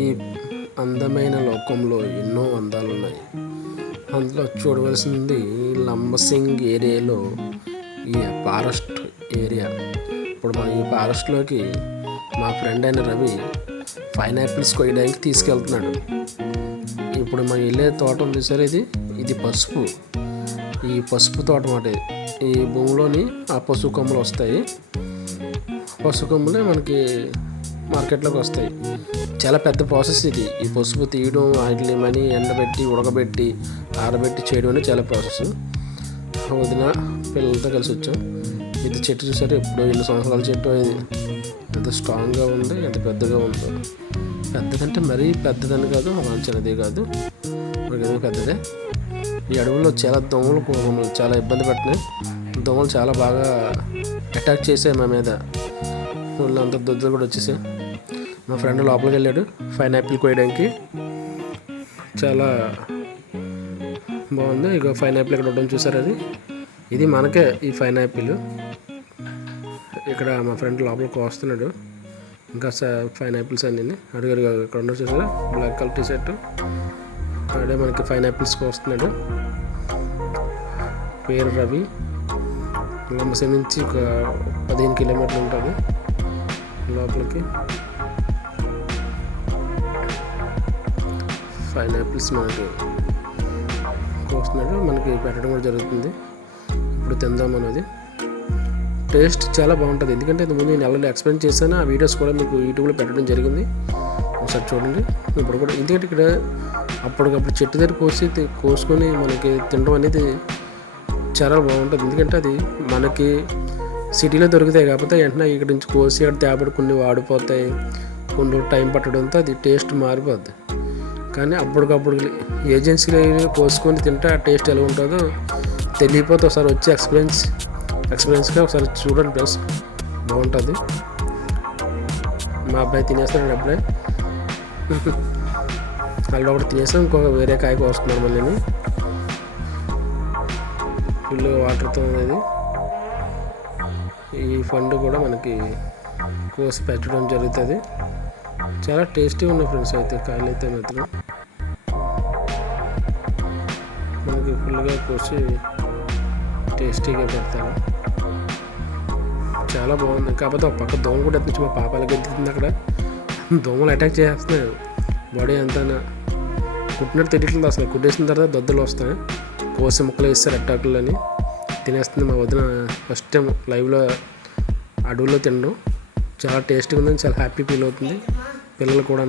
ఈ అందమైన లోకంలో ఎన్నో అందాలున్నాయి. అందులో చూడవలసింది లంబసింగ్ ఏరియాలో ఈ ఫారెస్ట్ ఏరియా. ఇప్పుడు మనం ఈ ఫారెస్ట్లోకి మా ఫ్రెండ్ అయిన రవి పైనాపిల్స్ కొయ్యడానికి తీసుకెళ్తున్నాడు. ఇప్పుడు మనం వెళ్ళే తోట ఉంది సార్, ఇది పసుపు. ఈ పసుపు తోట మాట. ఈ భూమిలోని ఆ పసుపు కొమ్మలు వస్తాయి. పసుపు కొమ్మలే మనకి మార్కెట్లోకి వస్తాయి. చాలా పెద్ద ప్రాసెస్ ఇది. ఈ పసుపు తీయడం, వాటిని మనీ ఎండబెట్టి, ఉడకబెట్టి, ఆరబెట్టి చేయడం అనేది చాలా ప్రాసెస్. వదిన పిల్లలతో కలిసి వచ్చాం. ఇది చెట్టు చూసారు, ఎప్పుడో 2 సంవత్సరాల చెట్టు. ఇది ఎంత స్ట్రాంగ్గా ఉంది, ఎంత పెద్దగా ఉందో. పెద్దదంటే మరీ పెద్దదని కాదు, అలా చిన్నది కాదు, ఏదో పెద్దదే. ఈ అడవుల్లో చాలా దోమలు చాలా ఇబ్బంది పట్టినాయి. దోమలు చాలా బాగా అటాక్ చేసాయి మా మీద. అంత దొద్దులు కూడా వచ్చేసాయి. మా ఫ్రెండ్ లోపలికి వెళ్ళాడు పైనాపిల్ కోయడానికి. చాలా బాగుంది. ఇక పైనాపిల్ ఇక్కడ ఉండడం చూసారు. ఇది మనకే ఈ పైనాపిల్. ఇక్కడ మా ఫ్రెండ్ లోపలికి వస్తున్నాడు. ఇంకా పైనాపిల్స్ అన్నీ అడిగారు. ఇక్కడ ఉన్న చూసారా, బ్లాక్ కలర్ టీ షర్ట్. అడే మనకి పైనాపిల్స్ వస్తున్నాడు. పేరు రవి. లంబసింగి నుంచి ఒక 15 కిలోమీటర్లు ఉంటుంది లోపలికి. పైనాపిల్స్ మనకి కోస్తున్నాడు, మనకి పెట్టడం కూడా జరుగుతుంది. ఇప్పుడు తిందాం అన్నది. టేస్ట్ చాలా బాగుంటుంది. ఎందుకంటే ముందు నేను ఎలా ఎక్స్ప్లెయిన్ చేశాను, ఆ వీడియోస్ కూడా మీకు యూట్యూబ్లో పెట్టడం జరిగింది. ఒకసారి చూడండి. ఇప్పుడు కూడా ఎందుకంటే ఇక్కడ అప్పటికప్పుడు చెట్టు దగ్గర కోసుకొని మనకి తినడం అనేది చాలా బాగుంటుంది. ఎందుకంటే అది మనకి సిటీలో దొరుకుతాయి, కాకపోతే వెంటనే ఇక్కడ నుంచి కోసి అక్కడ తేపడి కొన్ని వాడిపోతాయి, కొన్ని టైం పట్టడంతో అది టేస్ట్ మారిపోద్ది. కానీ అప్పటికప్పుడు ఏజెన్సీలో కోసుకొని తింటే ఆ టేస్ట్ ఎలా ఉంటుందో తెలియపోతే ఒకసారి వచ్చి ఎక్స్పీరియన్స్గా ఒకసారి చూడండి ప్లస్ బాగుంటుంది. మా అబ్బాయి తినేస్తాడు అప్పుడే. వాళ్ళు ఒకటి తినేస్తాం, ఇంకొక వేరే కాయకు వస్తున్నాడు. మళ్ళీ ఫుల్ వాటర్తో ఉంది. ఈ ఫండ్ కూడా మనకి కోసి పెట్టడం జరుగుతుంది. చాలా టేస్టీగా ఉన్నాయి ఫ్రెండ్స్. అయితే కాయలు అయితే మాత్రం మనకి ఫుల్గా కోసి టేస్టీగా పెడతారు. చాలా బాగుంది. కాకపోతే ఒక పక్క దోమ కూడా ఎత్తించి మా పాపాలకి ఎత్తుతుంది. అక్కడ దోమలు అటాక్ చేస్తున్నాయి. బాడీ అంతా కుట్టినట్టు తెలియట్లేదు అసలు. కుట్టేసిన తర్వాత దద్దులు వస్తాయి. కోసి ముక్కలు వేస్తారు అట్టాకులు అని తినేస్తుంది మా వదిన. ఫస్ట్ టైం లైవ్లో అడవుల్లో తినడం చాలా టేస్టీగా ఉందని చాలా హ్యాపీ ఫీల్ అవుతుంది. పిల్లలు కూడా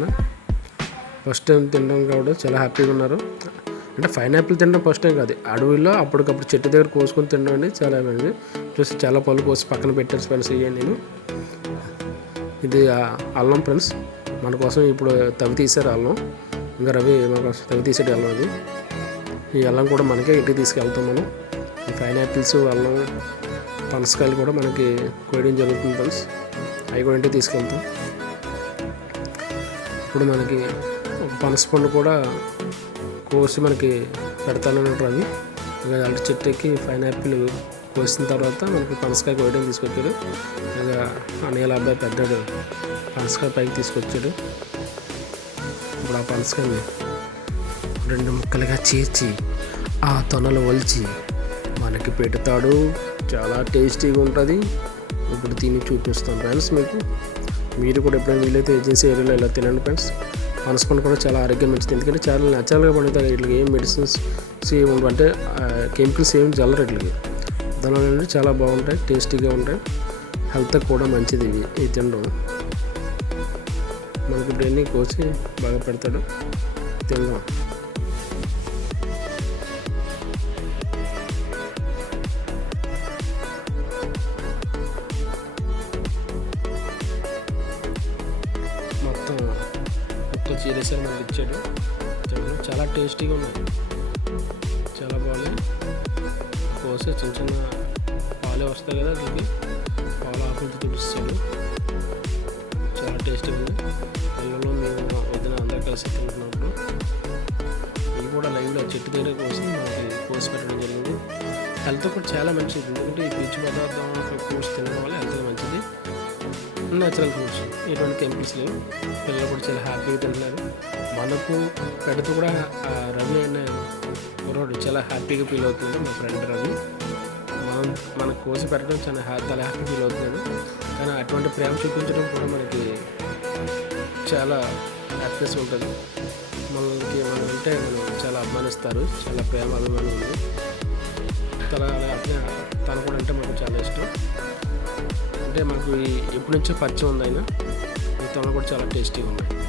ఫస్ట్ టైం తినడం కాబట్టి చాలా హ్యాపీగా ఉన్నారు. అంటే పైనాపిల్ తినడం ఫస్ట్ టైం కాదు, అడవుల్లో అప్పటికప్పుడు చెట్టు దగ్గర కోసుకొని తినడం అనేది చాలా మంది చూసి చాలా పళ్ళు కోసి పక్కన పెట్టారు ఫ్రెండ్స్. నేను ఇది అల్లం ఫ్రెండ్స్, మన కోసం ఇప్పుడు తవ్వి తీశారు అల్లం. ఇంకా రవి మన కోసం తవ్వి తీసాడు అల్లం. అది ఈ అల్లం కూడా మనకే ఇంటికి తీసుకెళ్తాం మనం. ఈ పైనాపిల్స్, అల్లం, పనసకాయలు కూడా మనకి కోయడం జరుగుతుంది ఫ్రెండ్స్. అవి కూడా ఇంటికి తీసుకెళ్తాం. ఇప్పుడు మనకి ఒక పనస పండు కూడా కోసి మనకి పెడతానన్నట్టు రవి. ఇంకా అల్టి చెట్టుకి పైనాపిల్ కోసిన తర్వాత మనకి పనసకాయ కోయడం తీసుకొచ్చాడు. ఇంకా అన్నయ్య అబ్బాయి పెద్దాడు పనసకాయ పైకి తీసుకొచ్చాడు. ఇప్పుడు ఆ పనసకాయని 2 ముక్కలుగా చీల్చి ఆ తొనలు ఒలిచి మనకి పెడతాడు. చాలా టేస్టీగా ఉంటుంది. ఇప్పుడు తిని చూపిస్తాం ఫ్రెండ్స్ మీకు. మీరు కూడా ఎప్పుడైనా వీలైతే ఏజెన్సీ ఏరియాలో ఇలా తినండి ఫ్రెండ్స్. పనస పండు కూడా చాలా ఆరోగ్యం మంచిది. ఎందుకంటే చాలా న్యాచురల్గా పండుతాయి. వీటికి ఏం మెడిసిన్స్ ఏమి ఉండవు, అంటే కెమికల్స్ ఏమి చల్లరు వీటికి. దానివల్ల చాలా బాగుంటాయి, టేస్టీగా ఉంటాయి, హెల్త్ కూడా మంచిది ఇవి తినడం. మనకి బ్రెయిన్ కోసి బాగా పెడతాడు, తిందాం. మొత్తం ముక్క చీరేసారి మనకి ఇచ్చాడు. చాలా టేస్టీగా ఉన్నాయి, చాలా బాగున్నాయి. కోసి చిన్న చిన్న పాలే వస్తాయి కదా, దీనికి పాలు ఆకులతో తుడిస్తాడు. చాలా టేస్టీగా ఉంది. పిల్లలు మేము వద్దున అందరూ కలిసి తింటున్నప్పుడు ఇవి కూడా లైవ్లో చెట్టు దగ్గర కోసం మనకి కోసి పెట్టడం జరిగింది. హెల్త్ కూడా చాలా మంచిది. ఎందుకంటే ఈ పీచు పదార్థం కోసి తినడం వల్ల హెల్త్ మంచిది. నేచురల్ ఫ్రూట్స్, ఎటువంటి కెమికల్స్ లేవు. పిల్లలు కూడా చాలా హ్యాపీగా తింటున్నారు. మనకు పెడుతూ కూడా రవి అనే కుర్రోడు చాలా హ్యాపీగా ఫీల్ అవుతున్నాడు. మా ఫ్రెండ్ రవి మనకు కోసి పెట్టడం చాలా హ్యాపీ ఫీల్ అవుతున్నాడు. కానీ అటువంటి ప్రేమ చూపించడం కూడా మనకి చాలా హ్యాపీనెస్ ఉంటుంది. మనకి మనం అంటే మనం చాలా అభిమానిస్తారు, చాలా ప్రేమ అభిమానం ఉంది. తను కూడా అంటే మాకు చాలా ఇష్టం. అంటే మాకు ఎప్పటి నుంచో పరిచయం ఉంది ఆయన. తను కూడా చాలా టేస్టీగా ఉంది.